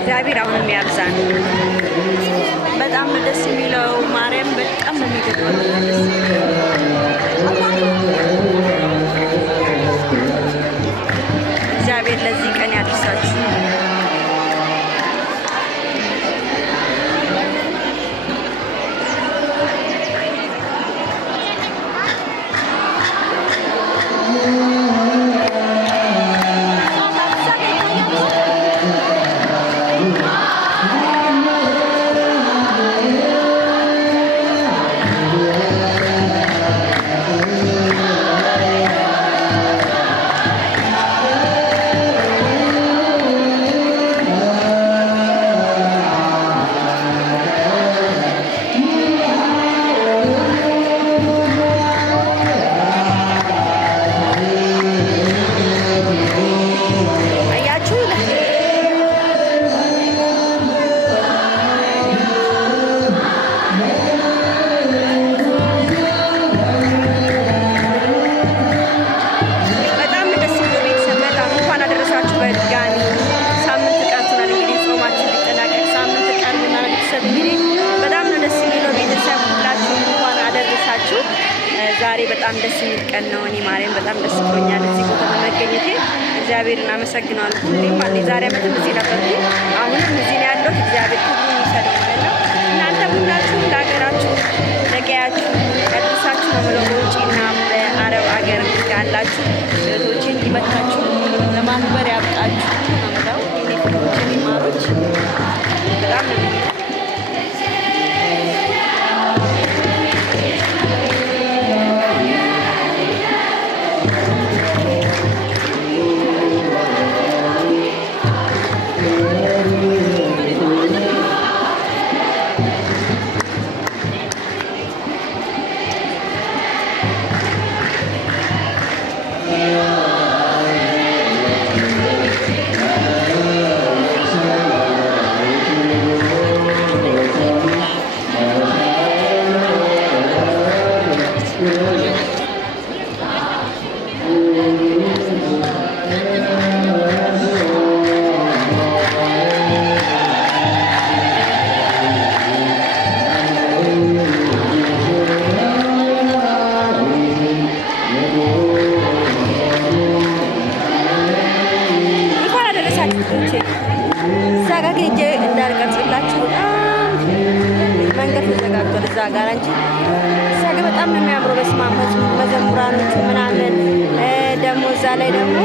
እግዚአብሔር አሁንም ያብዛን። በጣም ደስ የሚለው ማርያም በጣም የሚገርመው እግዚአብሔር ለዚህ ቀን ያድርሳችሁ። ዛሬ በጣም ደስ የሚል ቀን ነው። እኔ ማርያም በጣም ደስ ብሎኛል እዚህ ቦታ በመገኘቴ እግዚአብሔርን አመሰግናለሁ። ሁሌም ማለት ዛሬ ዓመትም እዚህ ነበርኩ፣ አሁንም እዚህ ነው ያለሁት። እግዚአብሔር ሁሉን ይሰጠው ማለት ነው። እናንተ ሁላችሁም ለሀገራችሁ ለቀያችሁ ቀድሳችሁ ነው ብለው በውጭና በአረብ ሀገር ያላችሁ እህቶችን ይመታችሁ ለማክበር ያብቃችሁ ነው ብለው እኔ ፍቅሮችን ይማሮች በጣም መንገድ ተዘጋግቷል እዛ ጋር እንጂ እዛ ጋር በጣም ነው የሚያምረው። በስመ አብ መዘምራኖቹ ምናምን ደግሞ እዛ ላይ ደግሞ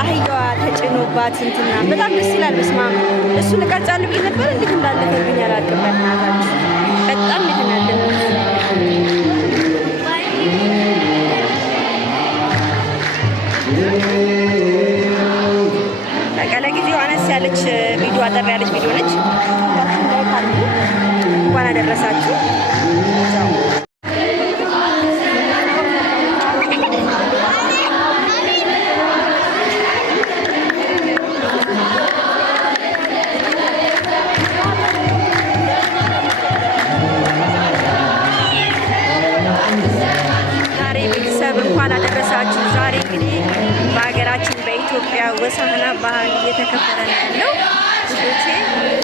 አህያዋ ተጭኖባት እንትና በጣም ደስ ይላል። በስመ አብ እሱን እቀርጻለሁ ብዬ ነበር፣ እንዴት እንዳለፈብኝ አላውቅም። በእናታችሁ በጣም የተናደደ ለጊዜው አነስ ያለች ቪዲዮ አጠር ያለች ቪዲዮ ነች። እንኳን አደረሳችሁ። ዛሬ ቤተሰብ እንኳን አደረሳችሁ። ዛሬ እንግዲህ በሀገራችን በኢትዮጵያ ሆሳዕና በዓል እየተከበረ ነው ያለው።